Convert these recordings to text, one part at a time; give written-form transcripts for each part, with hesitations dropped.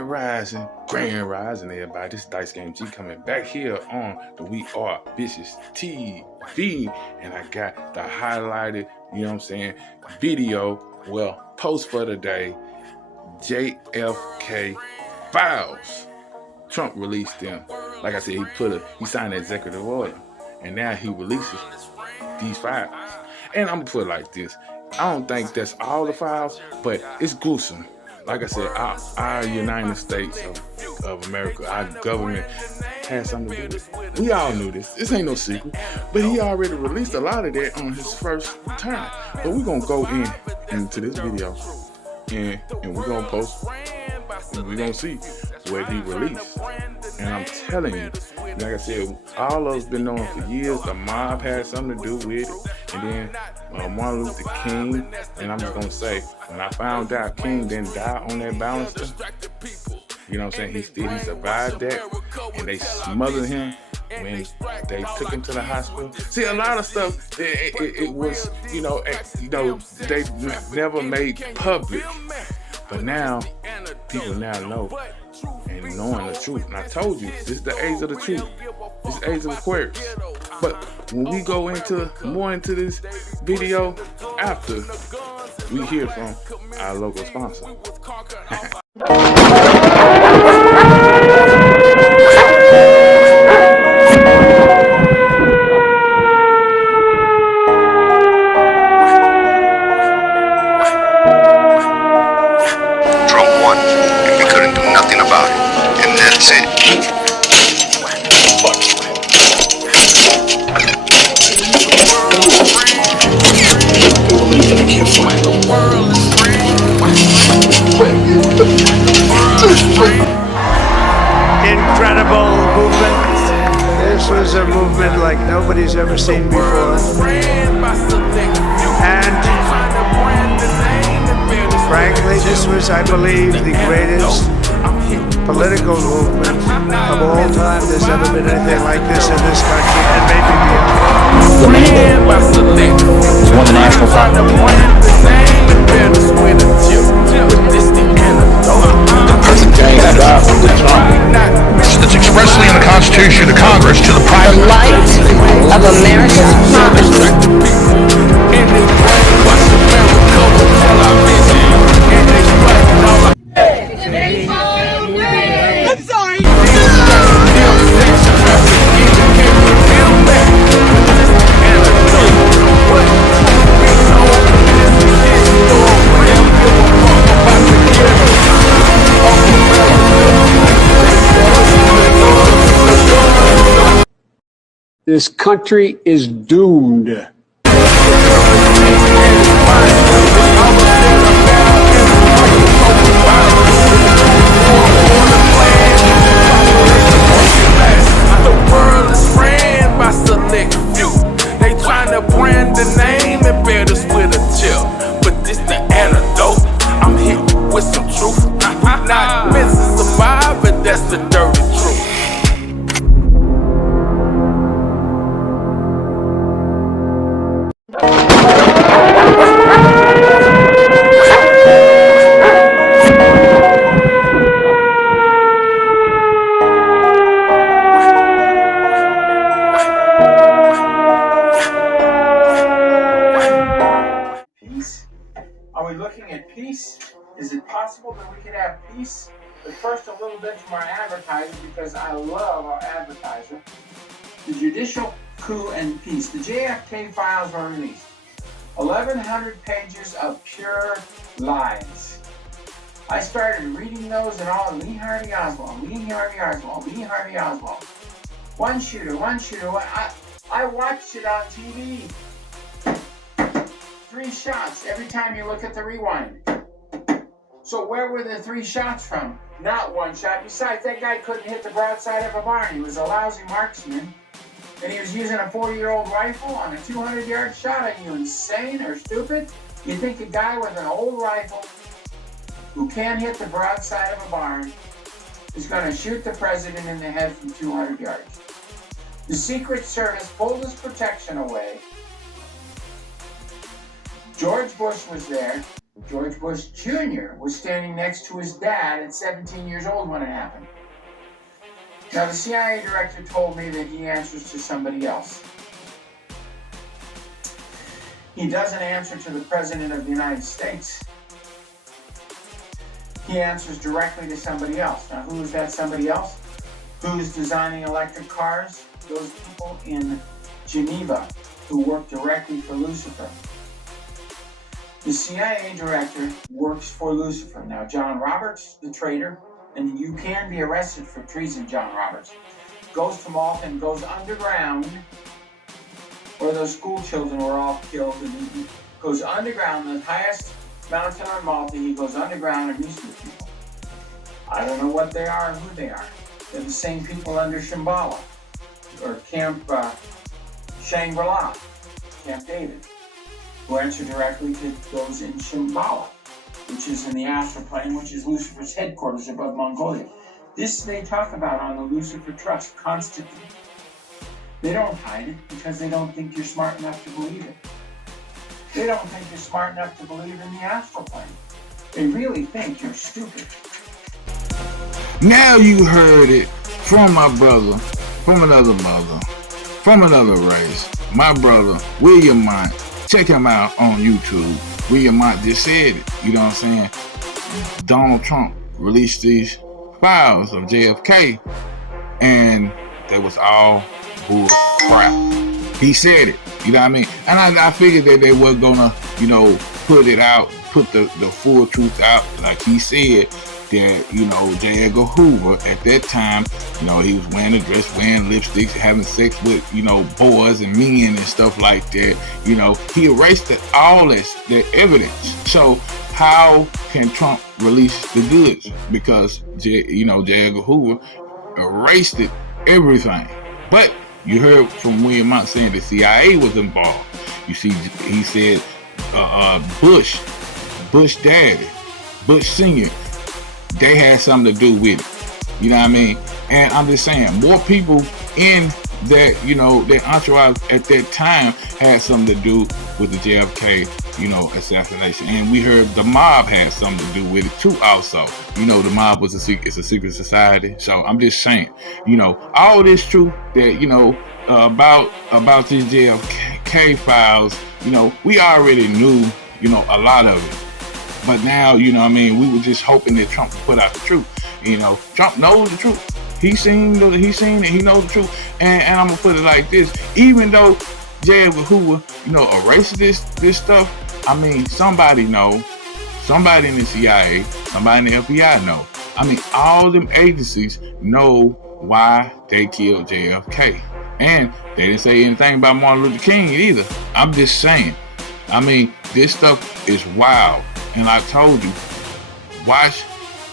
Grand Rising, everybody. This is Dice Game G coming back here on the We Are VishusTv, and I got the highlighted, video, post for the day. JFK files. Trump released them. Like I said, he signed an executive order, and now he releases these files. And I'm gonna put it like this: I don't think that's all the files, but it's gruesome. Like I said, our United States of America, our government has something to do with it. We all knew this. This ain't no secret. But he already released a lot of that on his first time. But we're going to go into this video and we're going to post and we're going to see what he released. And I'm telling you, like I said, all of us been knowing for years the mob had something to do with it. And then Martin Luther King, and I'm just going to say, when I found out King didn't die on that balancer, you know what I'm saying, he survived that, and they smothered him when they took him to the hospital. See, a lot of stuff, it was, they never made public. But now, people now know, and knowing the truth. And I told you, this is the age of the truth. This is the age of Aquarius. But when we go more into this video after we hear from our local sponsor. Trump won, and we couldn't do nothing about it. And that's it. Incredible movement. This was a movement like nobody's ever seen before. And frankly, this was, I believe, the greatest political movement of all time. There's never been anything like this in this country, and maybe beyond. It's won the national title. It's expressly in the Constitution of Congress to the private. The light of America's promise. I'm sorry. This country is doomed. Are we looking at peace? Is it possible that we could have peace? But first, a little bit from our advertiser, because I love our advertiser. The judicial coup and peace. The JFK files were released. 1,100 pages of pure lies. I started reading those and all. Lee Harvey Oswald. One shooter. I watched it on TV. 3 shots every time you look at the rewind. So where were the 3 shots from? Not 1 shot. Besides, that guy couldn't hit the broadside of a barn. He was a lousy marksman. And he was using a 40-year-old rifle on a 200-yard shot. Are you insane or stupid? You think a guy with an old rifle who can't hit the broadside of a barn is going to shoot the president in the head from 200 yards? The Secret Service pulled his protection away. George Bush was there. George Bush Jr. was standing next to his dad at 17 years old when it happened. Now, the CIA director told me that he answers to somebody else. He doesn't answer to the President of the United States. He answers directly to somebody else. Now, who is that somebody else? Who's designing electric cars? Those people in Geneva who work directly for Lucifer. The CIA director works for Lucifer. Now, John Roberts, the traitor, and you can be arrested for treason, John Roberts, goes to Malta and goes underground, where those school children were all killed, and he goes underground, the highest mountain on Malta. He goes underground and meets with people. I don't know what they are or who they are. They're the same people under Shambhala, or Camp Shangri-La, Camp David, who answer directly to those in Shambhala, which is in the astral plane, which is Lucifer's headquarters above Mongolia. This they talk about on the Lucifer Trust constantly. They don't hide it because they don't think you're smart enough to believe it. They don't think you're smart enough to believe in the astral plane. They really think you're stupid. Now you heard it from my brother, from another mother, from another race. My brother, William Mott. Check him out on YouTube. William Mott just said it. You know what I'm saying? Donald Trump released these files of JFK, and they was all bull crap. He said it. You know what I mean? And I figured that they were gonna, put it out, put the full truth out, like he said. That, J. Edgar Hoover at that time, he was wearing a dress, wearing lipsticks, having sex with, boys and men and stuff like that. He erased all that evidence. So how can Trump release the goods? Because, J. Edgar Hoover erased everything. But you heard from William Mott saying the CIA was involved. You see, he said Bush daddy, Bush Sr., they had something to do with it. You know what I mean? And I'm just saying, more people in that, their entourage at that time had something to do with the JFK, assassination. And we heard the mob had something to do with it too also. The mob was it's a secret society. So I'm just saying, all this truth that, about these JFK files, we already knew, a lot of it. But now, we were just hoping that Trump would put out the truth. Trump knows the truth. He's seen it, he knows the truth. And I'm going to put it like this. Even though J. Edgar Hoover, erased this stuff, somebody know. Somebody in the CIA, somebody in the FBI know. All them agencies know why they killed JFK. And they didn't say anything about Martin Luther King either. I'm just saying. This stuff is wild. And I told you, watch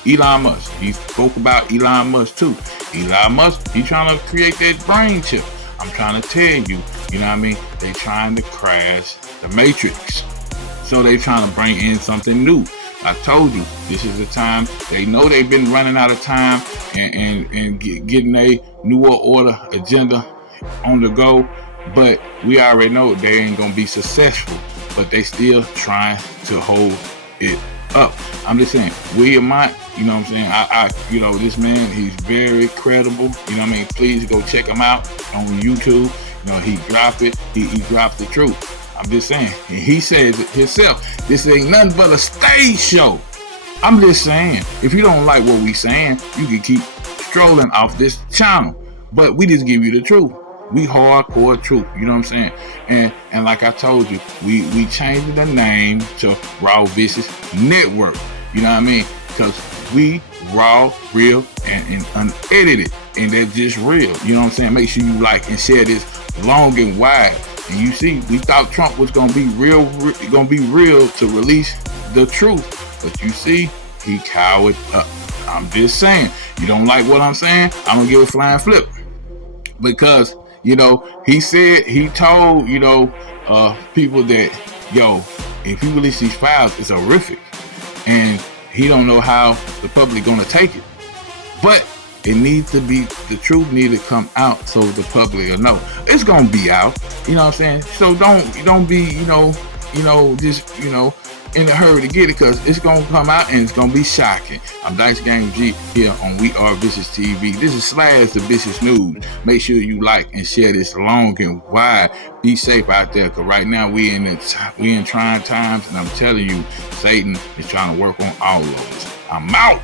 Elon Musk. He spoke about Elon Musk too. Elon Musk, he trying to create that brain chip. I'm trying to tell you, they trying to crash the Matrix. So they trying to bring in something new. I told you, this is the time. They know they've been running out of time and getting a newer order agenda on the go. But we already know they ain't going to be successful. But they still trying to hold it up. I'm just saying, William Mott, this man, he's very credible. Please go check him out on YouTube. He dropped it. He dropped the truth. I'm just saying, and he says it himself. This ain't nothing but a stage show. I'm just saying, if you don't like what we saying, you can keep strolling off this channel. But we just give you the truth. We hardcore truth, you know what I'm saying? And like I told you, we changed the name to Raw Vicious Network. You know what I mean? Because we raw, real, and unedited. And that's just real. You know what I'm saying? Make sure you like and share this long and wide. And you see, we thought Trump was gonna be real to release the truth. But you see, he cowered up. I'm just saying, you don't like what I'm saying? I'm gonna give a flying flip. Because he told, people that, if you release these files, it's horrific. And he don't know how the public gonna take it. But it needs to be, the truth needs to come out so the public will know. It's gonna be out, you know what I'm saying? So don't be, just, in a hurry to get it, because it's going to come out and it's going to be shocking. I'm Dice Game G here on We Are Vicious TV. This is Slash the Vicious News. Make sure you like and share this long and wide. Be safe out there, because right now we in trying times, and I'm telling you, Satan is trying to work on all of us. I'm out.